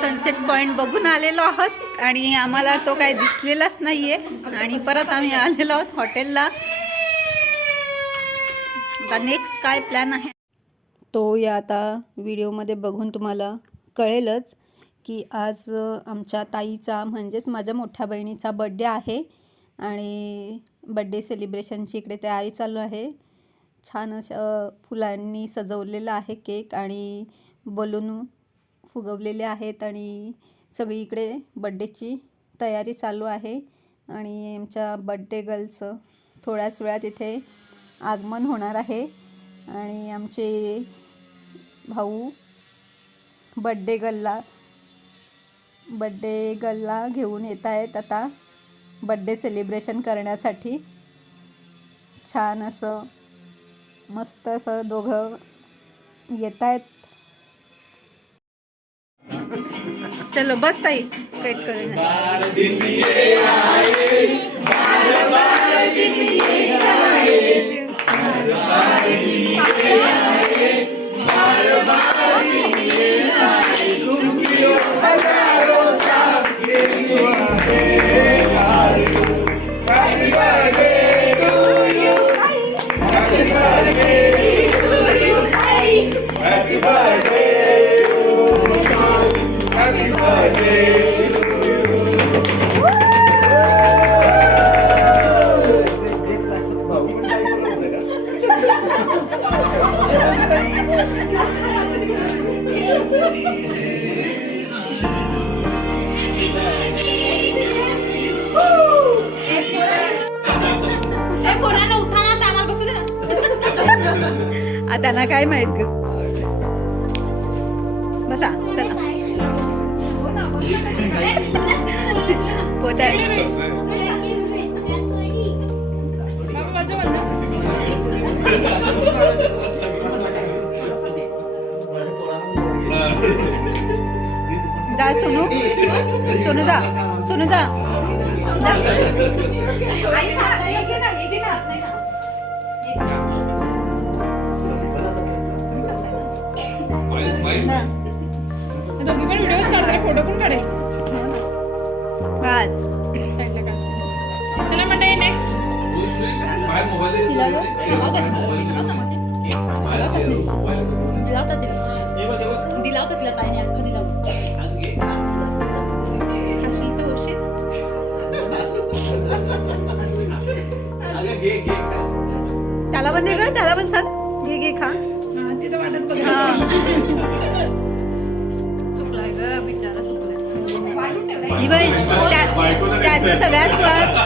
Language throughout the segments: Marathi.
सनसेट पॉईंट बघून आलेलो आहोत आणि आम्हाला तो काही दिसलेलाच नाहीये. आणि परत आम्ही आलेलो आहोत हॉटेलला. आता नेक्स्ट काय प्लॅन आहे? तो या आता व्हिडिओमध्ये बघून तुम्हाला कळेलच की आज आमच्या ताईचा म्हणजेच माझ्या मोठ्या बहिणीचा बड्डे आहे आणि बड्डे सेलिब्रेशनची इकडे तयारी चालू आहे. छान असं फुलांनी सजवलेलं आहे केक आणि बलून फुगवलेले आहेत आणि सगळीकडे बड्डेची तयारी चालू आहे. आणि आमच्या बड्डे गर्लचं थोड्याच वेळात इथे आगमन होणार आहे. आणि आमचे भाऊ बड्डे गर्लला बड्डे गर्लला घेऊन येत आहेत आता बड्डे सेलिब्रेशन करण्यासाठी. छान असं मस्त असं दोघं येत आहेत. चलो बस ताई. कैट करून आता त्यांना काय माहीत ग? बसा चला. पोत्या. जा सोनू. सोनू जा. सोनू जा. दोघी पण व्हिडिओ काढताय फोटो पण काढेल बस. साईडला काढ चला मंडळी नेक्स्ट दिला होता तिला ताईने आता दिला होता त्याला पण दे ग. त्याला पण सांग. घे घे खा. त्याचं सगळ्यात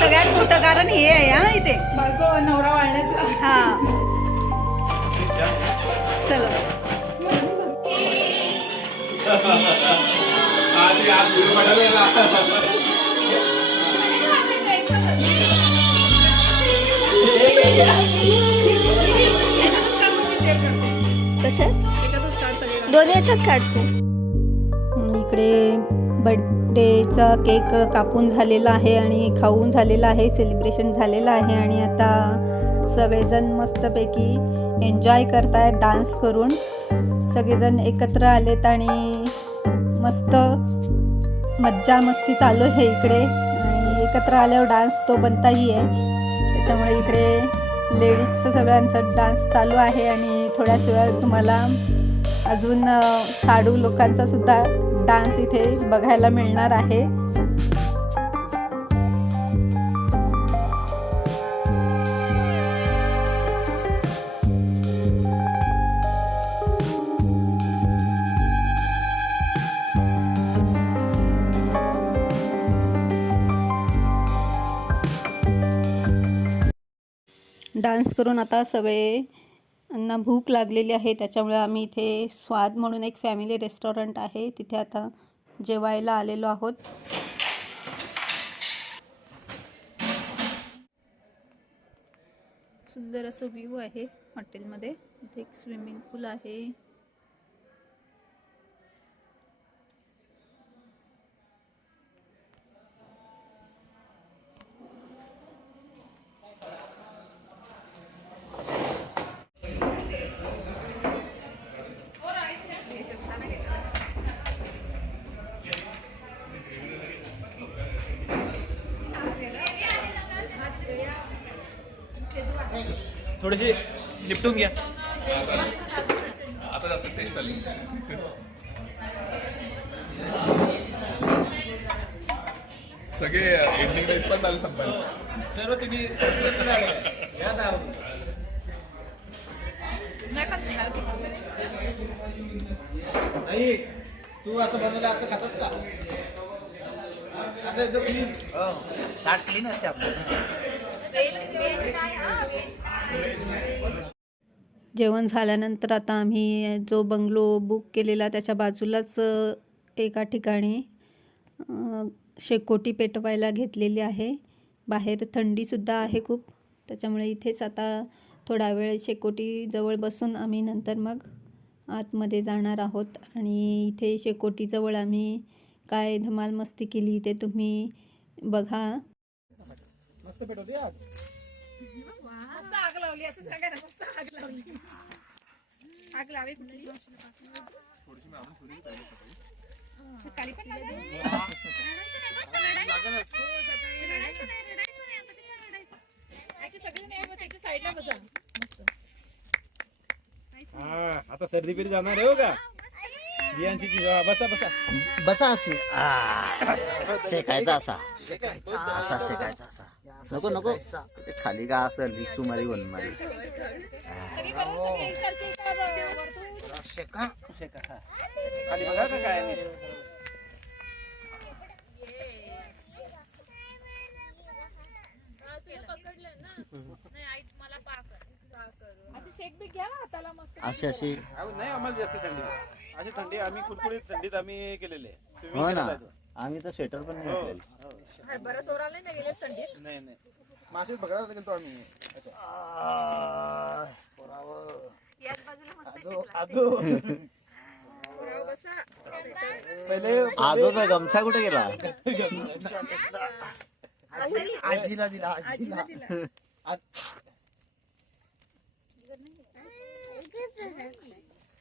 सगळ्यात मोठं कारण हे आहे हा इथे. नवरा वाळण्याचं हा. चलो. आधी आज व्हिडिओ काढायला दोन्ही याच्यात काढते. इकडे बड्डेचा केक कापून झालेला आहे आणि खाऊन झालेला आहे सेलिब्रेशन झालेलं आहे आणि आता सगळेजण मस्तपैकी एन्जॉय करतायत डान्स करून. सगळेजण एकत्र आलेत आणि मस्त मज्जा मस्ती चालू आहे इकडे. आणि एकत्र आल्यावर डान्स तो बनताही आहे. त्याच्यामुळे इकडे लेडीजचं सगळ्यांचा डान्स चालू आहे आणि थोड्याच वेळात तुम्हाला अजून साडू लोकांचा सुद्धा डान्स इथे बघायला मिळणार आहे. डान्स करून आता सगळे ना भूक लागलेली आहे त्याच्यामुळे आम्ही इथे स्वाद म्हणून एक फॅमिली रेस्टॉरंट आहे. तिथे आता जेवायला आलेलो आहोत. सुंदर असं व्ह्यू आहे हॉटेलमध्ये. इथे एक स्विमिंग पूल आहे. थोडीशी निपटून घ्या. आता जास्त टेस्ट आली. सगळे एंडिंग पण झाले संपायला सर्व तुम्ही. नाही तू असं बनवलं असं खातात का? असं एकदम clean. ताट क्लीन असते आपलं. जेवण झाल्यानंतर आता आम्ही जो बंगलो बुक केलेला त्याच्या बाजूलाच एका ठिकाणी शेकोटी पेटवायला घेतलेली आहे. बाहेर थंडीसुद्धा आहे खूप. त्याच्यामुळे इथेच आता थोडा वेळ शेकोटीजवळ बसून आम्ही नंतर मग आतमध्ये जाणार आहोत. आणि इथे शेकोटीजवळ आम्ही काय धमाल मस्ती केली ते तुम्ही बघा. मस्त पेटवते यार. मस्त आग लावली असं सांगा ना मस्त आग लावली आग लावे कुठली सकाळी पण लावली? हो, सकाळी रडायचं नाही, रडायचं नाही, आता कशाला रडायचं? ऐका, सगळे नाही, मग त्याच्या साईडला बसा मस्त. हा आता सर्दी बिरी जाणार आहे हो का बियांची बसा बसा बसा आ, शेकायचा असा असा शेकायचा असा नको नको ते खाली का असं लिचू मारी वन मारी शेका शेका हा. खाली बघा का काय आहे. अशी शेक बी घ्या ना हाताला मस्त अशी अहो, नाही आम्हाला जास्त थंडी अशी थंडी आम्ही कुरकुरीत थंडीत आम्ही केलेले आहे. Swimming हो ना जायचो. आम्ही तर स्वेटर पण नाही घातलेलं. हरभरा सोराला नाही गेले थंडीत? नाही नाही. मासे बघायला गेलो आम्ही. अच्छा. याच बाजूला मस्त शेक आजो. पुराव बसा. पहिले आजोचा गमछा कुठे गेला? आजीला दिला. आजीला दिला.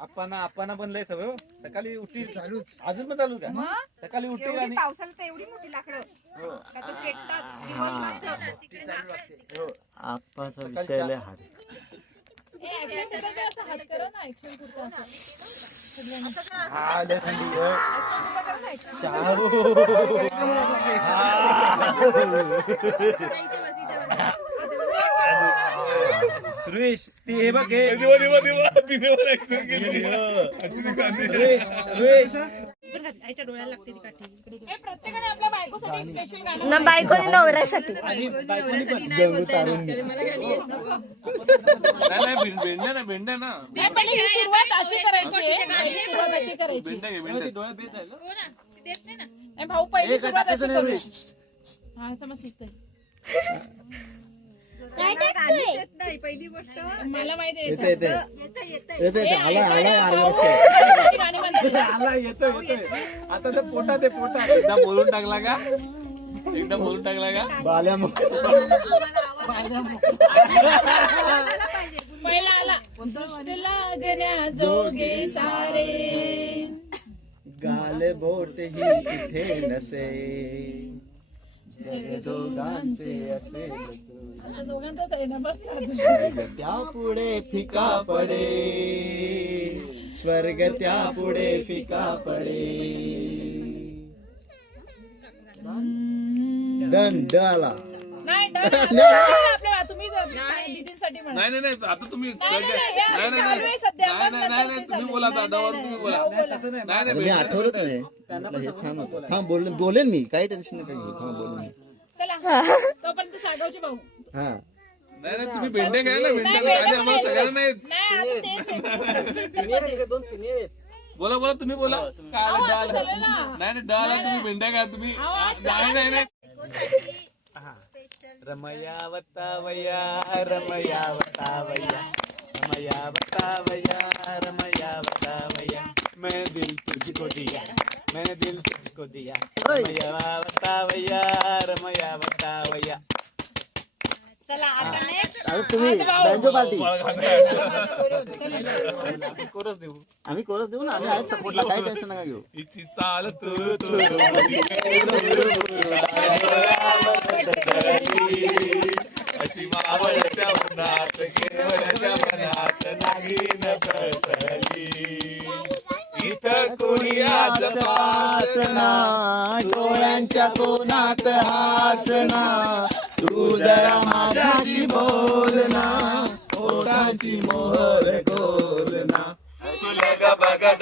आपण आपण बनलंय सगळं हो. सकाळी उठी चालूच. अजून पण चालू का? सकाळी उठी एवढी आणि पावसाला तर एवढी मोठी लाकडं. का तो पेटतात. दिवसभर तिकडे लाकडं. आपाचा विषय लय हात हा, लय थंडी हो. रुईश ती हे बघ हे दिवा दिवा दिवा दिवा ऐकून गेली. रुईश रुईश आईच्या डोळ्याला लागते ती काठी. इकडे हे प्रत्येकाने आपल्या बायकोसाठी एक स्पेशल गाणं ना बायकोने नवऱ्यासाठी. आणि बायकोनी पण नाही नाही भेंड- भेंड्या ना भेंड्या ना. नाही, पण ही सुरुवात अशी करायची. आहे. ही सुरुवात अशी करायची. भेंड्या घे ती भेंड्या डोळ्यात बेत आहे ना. नाही, भाऊ पहिली सुरुवात अशी करू. हा समज सुचतंय पहिली गोष्ट. मला माहिती आहे. येते येते येते येते आला आला आला अशी गाणी म्हणतात. आला येतो येतोय आता तर पोटात आहे पोटात एकदा बोलून टाकला का? एकदा बोलून टाकला का? बाल्या पहिला आला. जोगे सारे. गाले बोट ही इथे नसे. जग दोघांचे असे. त्या पुढे फिका पडे स्वर्ग त्या पुढे फिका पडे दंड आला नाही डन नाही नाही नाही आता तुम्ही नाही, नाही नाही, हे नाही नाही नाही नाही नाही तुम्ही. बोला आता नाही, नाही, तुम्ही नाही, बोला तसं नाही नाही नाही मी आठवलंच नाही म्हटलं हे छान होतं थांब बोल बोलेन मी काही टेन्शन घेऊ थांब बोलेन मी चला तोपर्यंत सागवची भाऊ हा नाही नाही तुम्ही भेंड्या घ्या ना आम्हाला सगळ्यांना नाही। नाही आता तेच आहे. बोला बोला तुम्ही बोला। काय आलं, डाळ. नाही नाही डाळ आहे, तुम्ही भेंड्या घ्या तुम्ही नाही नाही नाही रमया वतावया रमया वतावया रमया वतावया रमया वतावया मैं दिल तुझको दिया मैंने दिल तुझको दिया। रमया वतावया रमया वतावया चला आता next. अरे तुम्ही बँजो आम्ही कोरस देऊ. ना आम्ही आहेत सपोर्टला काय टेन्शन नका घेऊ. इची कोणी आज डोळ्यांच्या कोणात हासना. तू जरा माझ्याशी बोल ना ओठांची मोहर गोल ना तुला बघा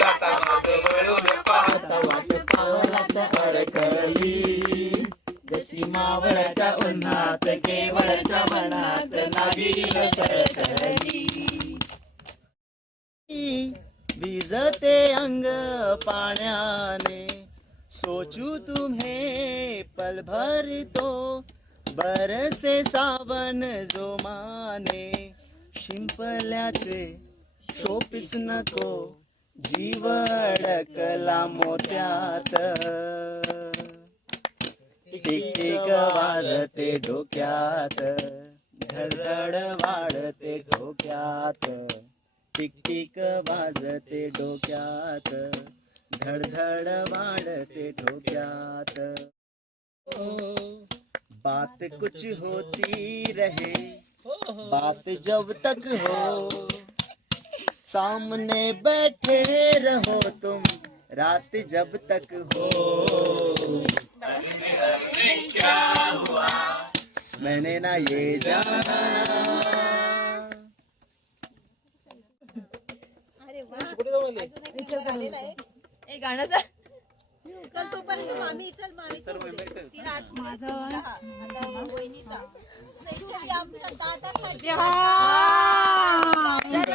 नको. जीव अडकला मोत्यात. टिक वाजते डोक्यात. धडधड वाढते डोक्यात. टिक वाजते डोक्यात. धडधड वाढते डोक्यात. बात कुछ होती रहे. बात जब तक हो. सामने बैठे रहो तुम रात जब तक हो। मैंने ना ये जाना। चल तोपर्यंत मामी चल मामी तिला आठवण स्पेशली आमच्या दादासाठी.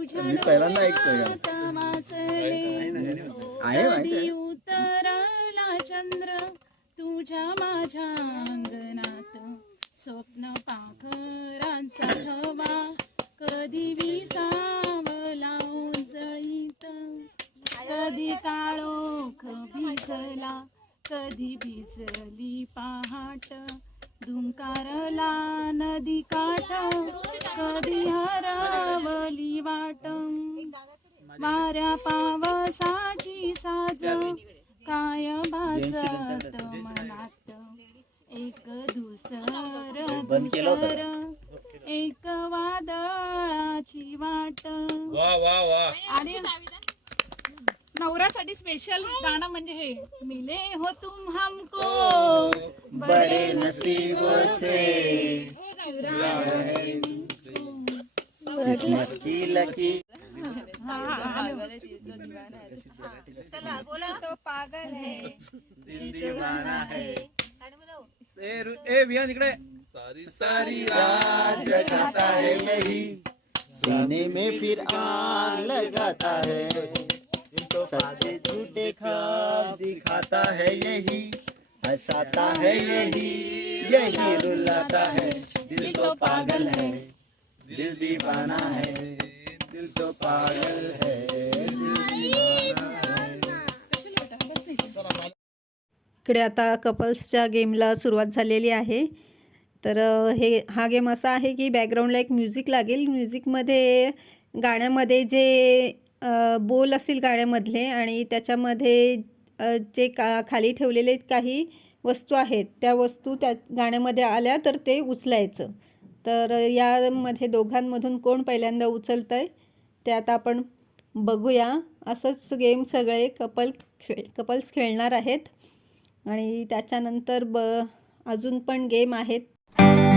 मी पहिल्यांदा ऐकतोय आहे माहिती उतरला चंद्र तुझ्या माझ्या अंगणात? स्वप्न पाखरांचा थवा कधी विसावला उजळीत कधी काळोख भिजला कधी भिजली? वा वा वा. आणि नवऱ्यासाठी स्पेशल गाणं म्हणजे हे मिले हो तुम हमको बड़े नसीबों से. किस्मत की लकी चला बोला. तो पागल है आणि बोला ए ए इकडे. सारी सारी रात जगाता है यही सीने में फिर आग लगाता है। सच्चे झूठे ख्वाब दिखाता है यही हंसाता है यही यही रुलाता है। दिल तो पागल है दिल दीवाना है। दिल तो पागल है है। इकडे आता कपल्सच्या गेमला सुरुवात झालेली आहे. तर हे हा गेम असा आहे की बॅकग्राऊंडला एक म्युझिक लागेल. म्युझिकमध्ये गाण्यामध्ये जे बोल असतील गाण्यामधले आणि त्याच्यामध्ये जे का खाली ठेवलेले काही वस्तू आहेत त्या वस्तू त्या गाण्यामध्ये आल्या तर ते उचलायचं. तर यामध्ये दोघांमधून कोण पहिल्यांदा उचलतं आहे ते आता आपण बघूया. असंच गेम सगळे कपल खेळ कपल्स खेळणार आहेत. आणि त्याच्यानंतर ब अजून पण गेम आहेत. नाही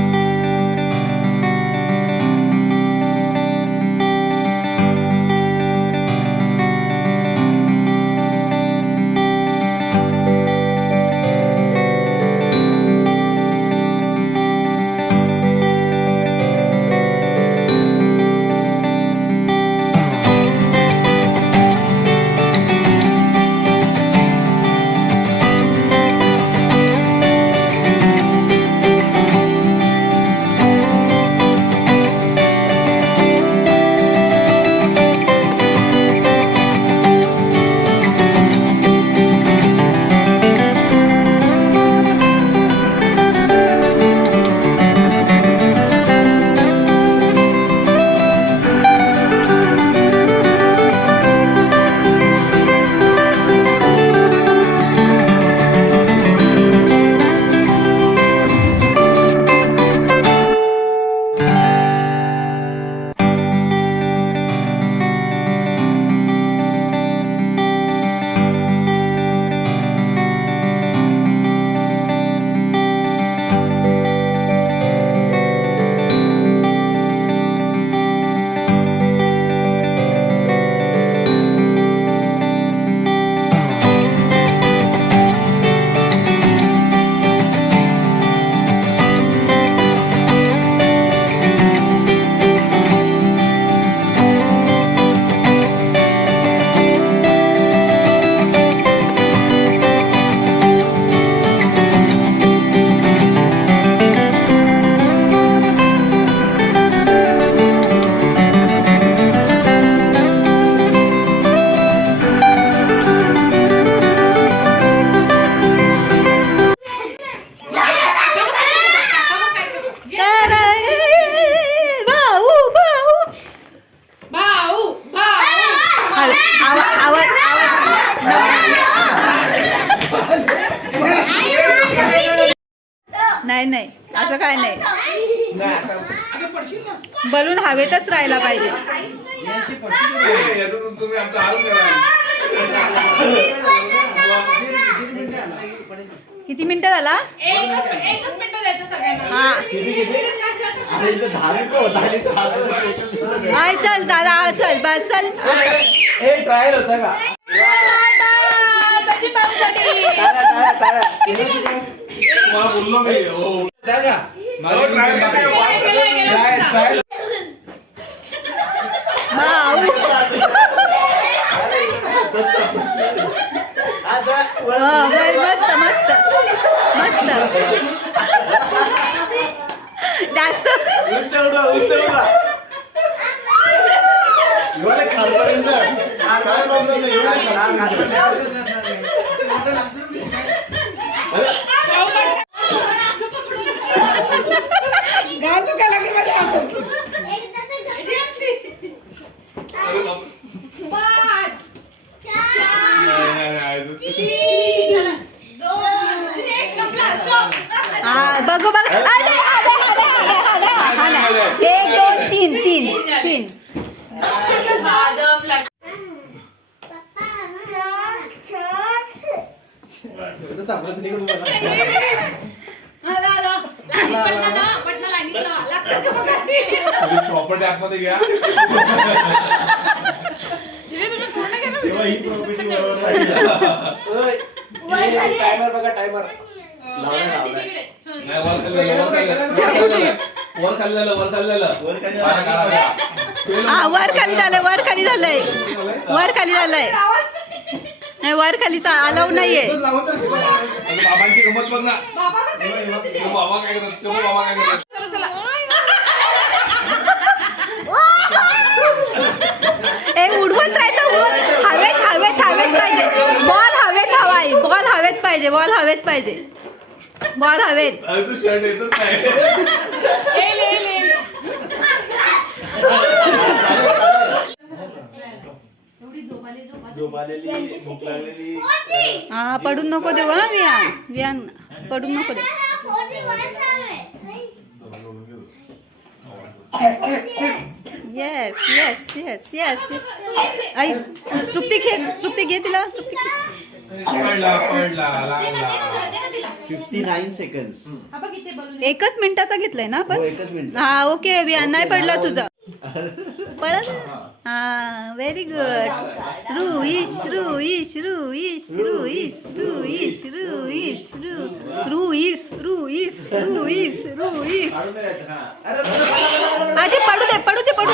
तर आता एकच मिनिटं आय चल दादा चल बस चल. हे ट्रायल होता का? बोललो मी हो जागा हो, try करते का? ट्रायल ट्रायल भाऊ. हा, बर मस्त मस्त मस्त जास्त उंच उडवा उंच उडवा एवढं खालपर्यंत काय प्रॉब्लेम नाही एवढं खालपर्यंत नाही, नाही, नाही. हा बघू बघ आले, आले, आले, आले, आले, आले. एक दोन तीन तीन तीन भाजप लाग- तुम्ही प्रॉपर्टी आतमध्ये घ्या तेव्हा ही प्रॉपर्टी बरोबर साईडला टायमर बघा टायमर लावलाय लावलाय. नाही, वर खाल्लेलं वर खाल्लेलं वर खाल्लेलं वर वर खाली खाल्लेलं. हा वर झालंय वर खाली झालंय. वर खाली झालंय. नाही वर खाली अलाव नाहीये. बाबांची गंमत बघ ना. बाबा काय करतात? बाबा काय करतात? ए उडवत राहायचं उडवत. हवेत हवेत हवेत पाहिजे. बॉल हवेत हवाय बॉल हवेत पाहिजे बॉल हवेत पाहिजे. बॉल हवेत. हा पडून नको देऊ हा वियान वियान पडून नको देऊ. येस येस येस येस आई तृप्ती घे तृप्ती घे तिला तृप्ती घे. पडला पडला लागला फिफ्टी नाईन सेकंड्स एकच मिनिटाचा घेतलाय ना हो आपण एकच मिनिट. हा ओके नाही पडलं तुझं. पडत हा व्हेरी गुड रुईश रुईश रुईश रुईश रुईश रुईश रु रुईस रुईस रुईस रुईस. हा. आधी पडू दे पडू दे पडू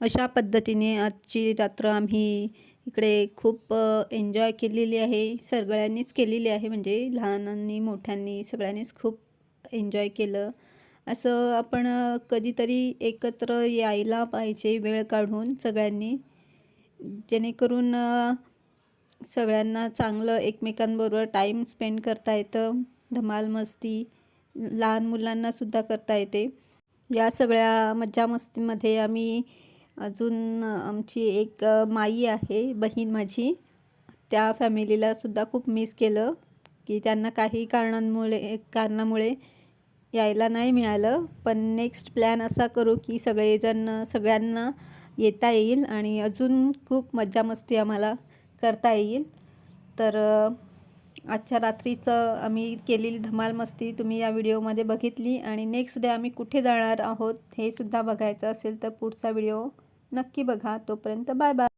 अशा पद्धतीने आजची रात्र आम्ही इकडे खूप एन्जॉय केलेली आहे. सगळ्यांनीच केलेली आहे. म्हणजे लहानांनी मोठ्यांनी सगळ्यांनीच खूप एन्जॉय केलं. असं आपण कधीतरी एकत्र यायला पाहिजे वेळ काढून सगळ्यांनी. जेणेकरून सगळ्यांना चांगलं एकमेकांबरोबर टाईम स्पेंड करता येतं. धमाल मस्ती लहान मुलांनासुद्धा करता येते. या सगळ्या मज्जा मस्तीमध्ये आम्ही अजून आमची एक माई आहे बहीण माझी. त्या फॅमिलीला सुद्धा खूप मिस केलं की त्यांना काही कारणांमुळे कारणामुळे यायला नाही मिळालं. पण नेक्स्ट प्लॅन असा करू की सगळेजण सगळ्यांना येता येईल आणि अजून खूप मज्जा मस्ती आम्हाला करता येईल. तर आजच्या रात्रीचं आम्ही केलेली धमाल मस्ती तुम्ही या व्हिडिओमध्ये बघितली आणि नेक्स्ट डे आम्ही कुठे जाणार आहोत हे सुद्धा बघायचं असेल तर पुढचा व्हिडिओ नक्की बघा. तोपर्यंत बाय बाय